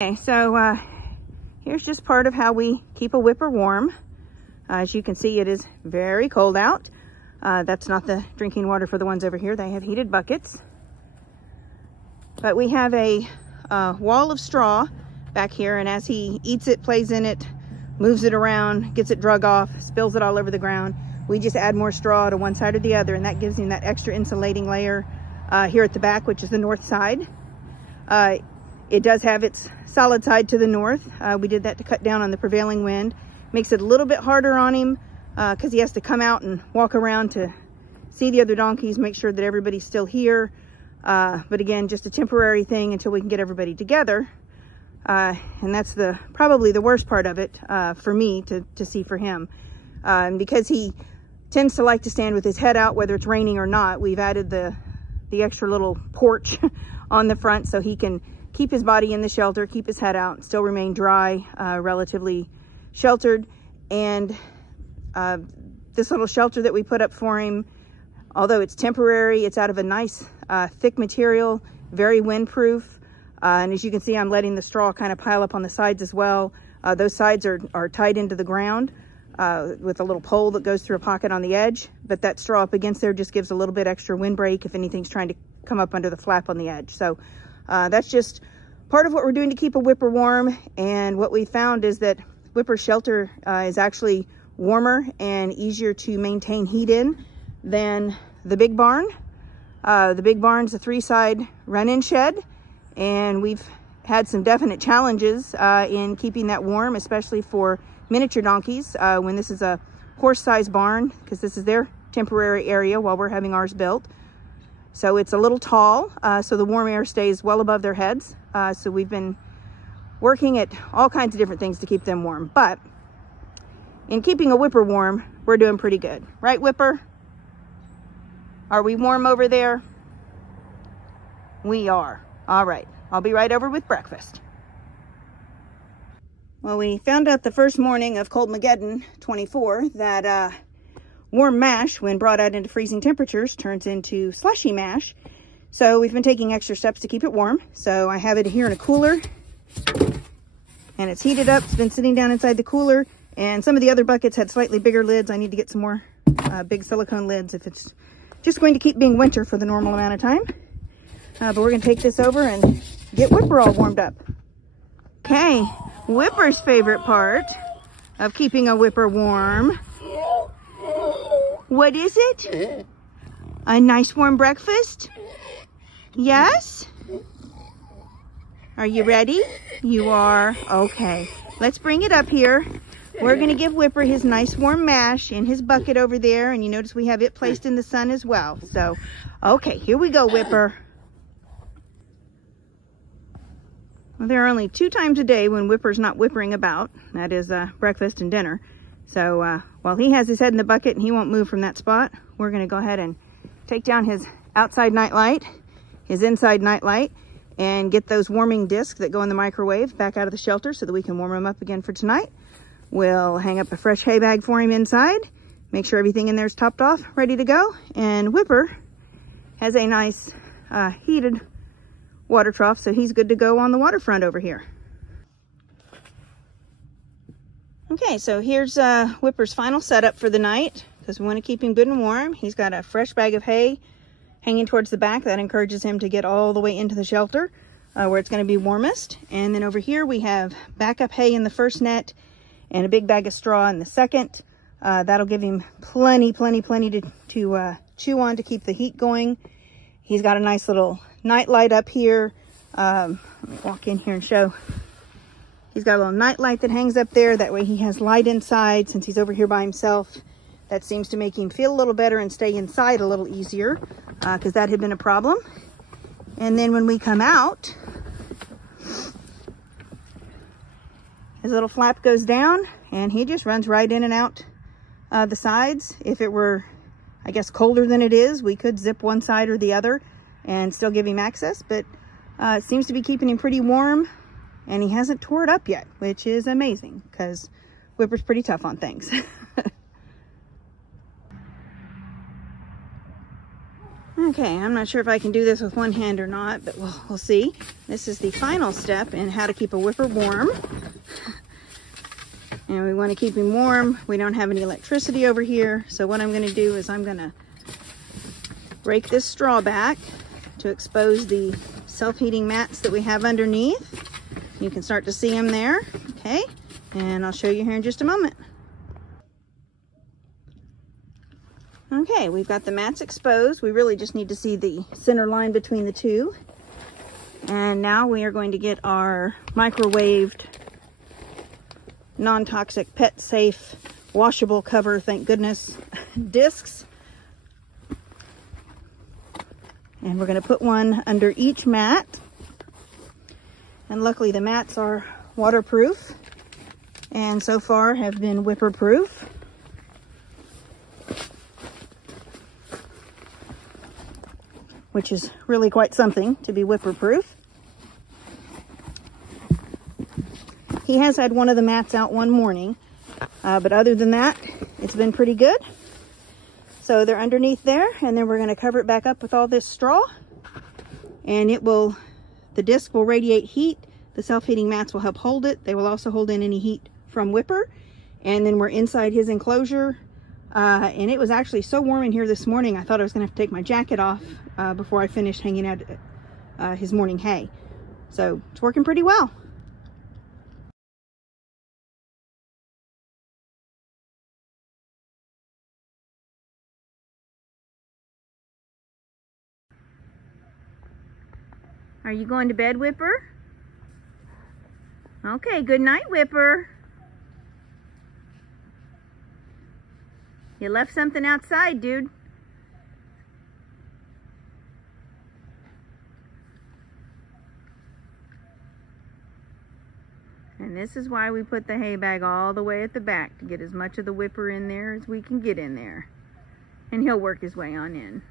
Okay, so here's just part of how we keep a Whipper warm. As you can see, it is very cold out. That's not the drinking water for the ones over here. They have heated buckets. But we have a wall of straw back here, and as he eats it, plays in it, moves it around, gets it drug off, spills it all over the ground, we just add more straw to one side or the other, and that gives him that extra insulating layer here at the back, which is the north side. It does have its solid side to the north. We did that to cut down on the prevailing wind. Makes it a little bit harder on him because he has to come out and walk around to see the other donkeys, make sure that everybody's still here. But again, just a temporary thing until we can get everybody together. And that's probably the worst part of it for me to see for him. Because he tends to like to stand with his head out, whether it's raining or not. We've added the extra little porch on the front so he can keep his body in the shelter, keep his head out, still remain dry, relatively sheltered. And this little shelter that we put up for him, although it's temporary, it's out of a nice thick material, very windproof. And as you can see, I'm letting the straw kind of pile up on the sides as well. Those sides are tied into the ground with a little pole that goes through a pocket on the edge. But that straw up against there just gives a little bit extra windbreak if anything's trying to come up under the flap on the edge. So that's just part of what we're doing to keep a Whipper warm. And what we found is that Whipper's shelter is actually warmer and easier to maintain heat in than the big barn. The big barn's a 3-side run-in shed, and we've had some definite challenges in keeping that warm, especially for miniature donkeys when this is a horse-sized barn, because this is their temporary area while we're having ours built. So it's a little tall, so the warm air stays well above their heads. So we've been working at all kinds of different things to keep them warm. But in keeping a Whipper warm, we're doing pretty good. Right, Whipper? Are we warm over there? We are. All right. I'll be right over with breakfast. Well, we found out the first morning of Coldmageddon 24 that warm mash, when brought out into freezing temperatures, turns into slushy mash. So we've been taking extra steps to keep it warm. So I have it here in a cooler, and it's heated up. It's been sitting down inside the cooler, and some of the other buckets had slightly bigger lids. I need to get some more big silicone lids if it's just going to keep being winter for the normal amount of time. But we're going to take this over and get Whipper all warmed up. Okay, Whipper's favorite part of keeping a Whipper warm. What is it? A nice warm breakfast? Yes? Are you ready? You are? Okay. Let's bring it up here. We're going to give Whipper his nice warm mash in his bucket over there. And you notice we have it placed in the sun as well. So, okay, here we go, Whipper. Well, there are only 2 times a day when Whipper's not whippering about. That is breakfast and dinner. So while he has his head in the bucket and he won't move from that spot, we're going to go ahead and take down his outside night light, his inside night light, and get those warming discs that go in the microwave back out of the shelter so that we can warm him up again for tonight. We'll hang up a fresh hay bag for him inside, make sure everything in there is topped off, ready to go. And Whipper has a nice heated water trough, so he's good to go on the waterfront over here. Okay, so here's Whipper's final setup for the night, because we want to keep him good and warm. He's got a fresh bag of hay hanging towards the back. That encourages him to get all the way into the shelter where it's going to be warmest. And then over here we have backup hay in the first net and a big bag of straw in the second. That'll give him plenty to chew on to keep the heat going. He's got a nice little night light up here. Let me walk in here and show. He's got a little night light that hangs up there. That way he has light inside since he's over here by himself. That seems to make him feel a little better and stay inside a little easier because that had been a problem. And then when we come out, his little flap goes down and he just runs right in and out the sides. If it were, I guess, colder than it is, we could zip one side or the other and still give him access. But it seems to be keeping him pretty warm. And he hasn't tore it up yet, which is amazing because Whipper's pretty tough on things. Okay, I'm not sure if I can do this with one hand or not, but we'll see. This is the final step in how to keep a whipper warm. And we want to keep him warm. We don't have any electricity over here. So what I'm going to do is I'm going to rake this straw back to expose the self-heating mats that we have underneath. You can start to see them there. Okay, and I'll show you here in just a moment. Okay, we've got the mats exposed. We really just need to see the center line between the two. And now we are going to get our microwaved, non-toxic, pet safe, washable cover, thank goodness, discs. And we're going to put one under each mat. And luckily the mats are waterproof and so far have been whipper proof. Which is really quite something to be whipper proof. He has had one of the mats out one morning, but other than that, it's been pretty good. So they're underneath there, and then we're going to cover it back up with all this straw, and the disc will radiate heat. The self-heating mats will help hold it. They will also hold in any heat from whipper. And then we're inside his enclosure, and it was actually so warm in here this morning, I thought I was going to have to take my jacket off before I finished hanging out his morning hay. So it's working pretty well. Are you going to bed, Whipper? Okay, good night, Whipper. You left something outside, dude. And this is why we put the hay bag all the way at the back, to get as much of the Whipper in there as we can get in there. And he'll work his way on in.